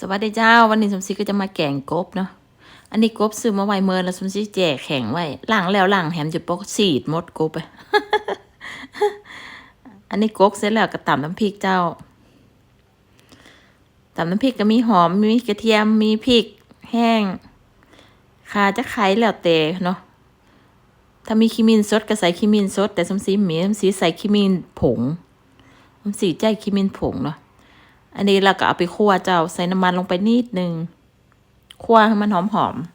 สวัสดีเจ้า วันนี้สมศรีก็จะมาแกงกบเนาะอันนี้กบซื้อมาไว้เมินแล้วสมศรีแจกแข็งไว้ล้างแล้วล้างแถมจะปกสีดมดกบไปอันนี้กกเสร็จแล้วก็ตำน้ำพริกเจ้าตำน้ำพริกก็มีหอมมีกระเทียมมีพริก แห้งขาจะไข่แล้วแต่เนาะถ้ามีขีมินสดก็ใส่ขีมินสด แต่สมศรีหมีสมศรีใส่ขีมินผงสมศรีใจขีมินผงเนาะ อันนี้เราก็เอาไปคั่วเจ้าใส่น้ำมันลงไปนิดนึงคั่วให้มันหอมหอมๆ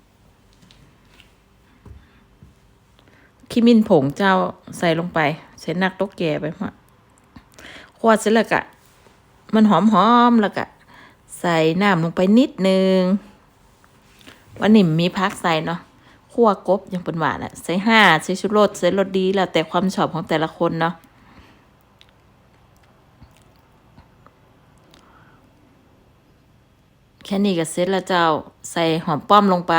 ขิมินผงเจ้าใส่ลงไป ใส่นักตกแก่ไปมาคั่วเสร็จแล้วก็มันหอมหอมๆแล้วก็ใส่น้ำลงไปนิดนึงวันนี้มีพักใส่เนาะคั่วกบอย่างเป็นหวานอะใส่ห้าใส่ชูรสใส่รสดีแล้วแต่ความชอบของแต่ละคนเนาะ ค่นี้ก็เสร็จแล้วเจ้าใส่หอมป้อมลงไป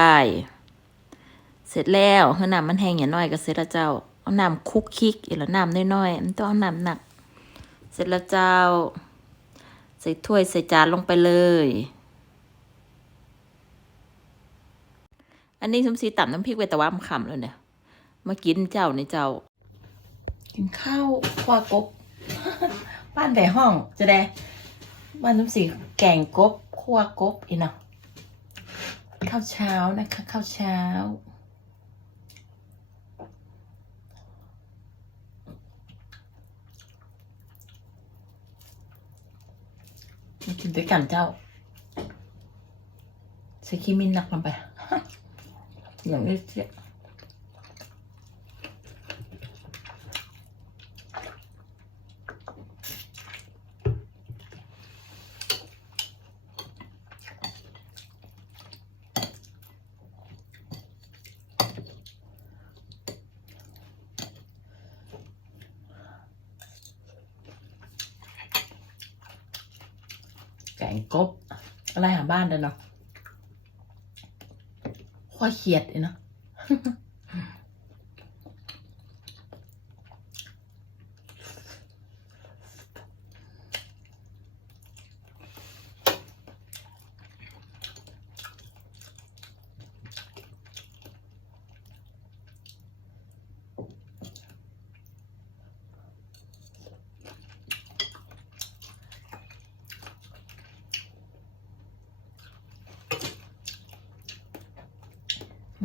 เสร็จแล้วเมื่อน้ำมันแห้งอย่างน้อยก็เสร็จแล้วเจ้าเอาน้ำคุกคิกอีกแล้วน้ำน้อยๆมันต้องเอาน้ำหนัก เสร็จแล้วเจ้า ใส่ถ้วยใส่จานลงไปเลย อันนี้สมศรีตับน้ำพริกไว้แต่ว่ามันขำแล้วเนี่ยมากินเจ้าในเจ้า กินข้าวคว้ากบบ้านแต่ห้องจะได้ บ้านน้ำสีแกงกบคั่วกบอีเนาะข้าวเช้านะคะ ข้าวเช้า มากินด้วยกันเจ้าใส่ขี้มินหนักลงไปอย่างนี้เสีย แกงกบ อะไรหาบ้านเด้อเนาะข้อเขียดเลยเนาะ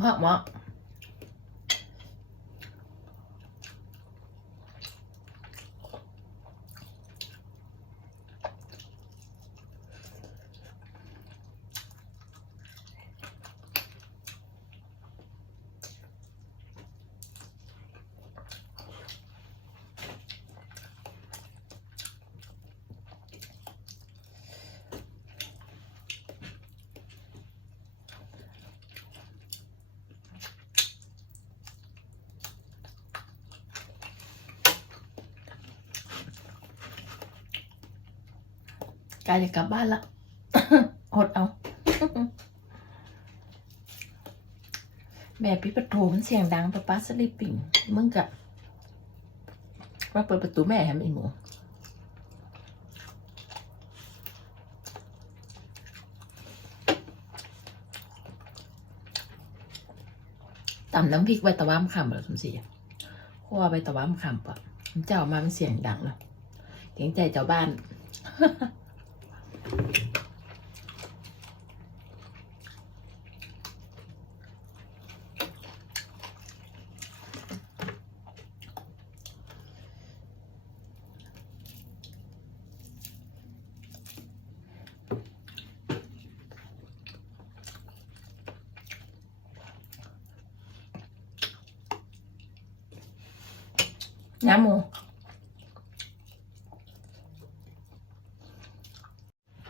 มา กายจะกลับบ้านละอดเอา แม่ปิดประตูมันเสียงดังป้าป้าสลิปปิ้งมึงกะว่าเปิดประตูแม่แฮมอีหมูตำน้ำพริกใบตะว่ามคำเหรอสมศรีคั่วใบตะว่ามคำปะมันจะออกมามันเสียงดังเลยเกรงใจเจ้าบ้าน น้ำ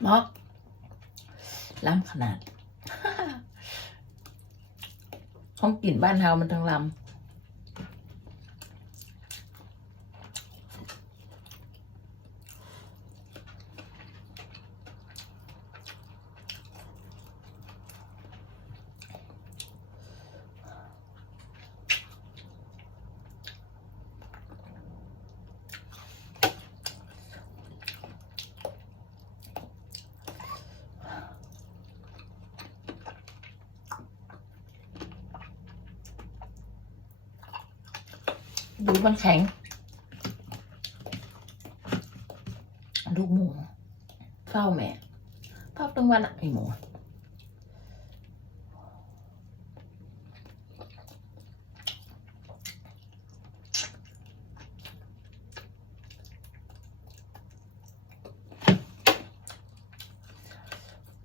หมูมอกล้ำขนาดห้องกลิ่นบ้านเฮามันทั้งลำ ดูมันแข็ง ลูกหมูเฝ้าแม่เฝ้าทั้งวันอะไอหมู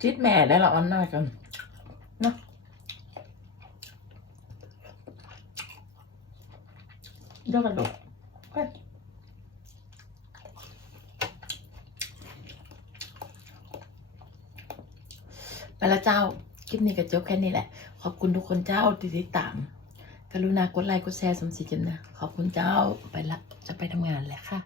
จิตแม่ได้ละอันหน้ากันเนาะ ยอดกระดกไปไปแล้วเจ้า คลิปนี้ก็จบแค่นี้แหละ ขอบคุณทุกคนเจ้าที่ติดตาม กรุณากดไลค์กดแชร์สมศรีกันนะ ขอบคุณเจ้าไปละจะไปทำงานแล้วค่ะ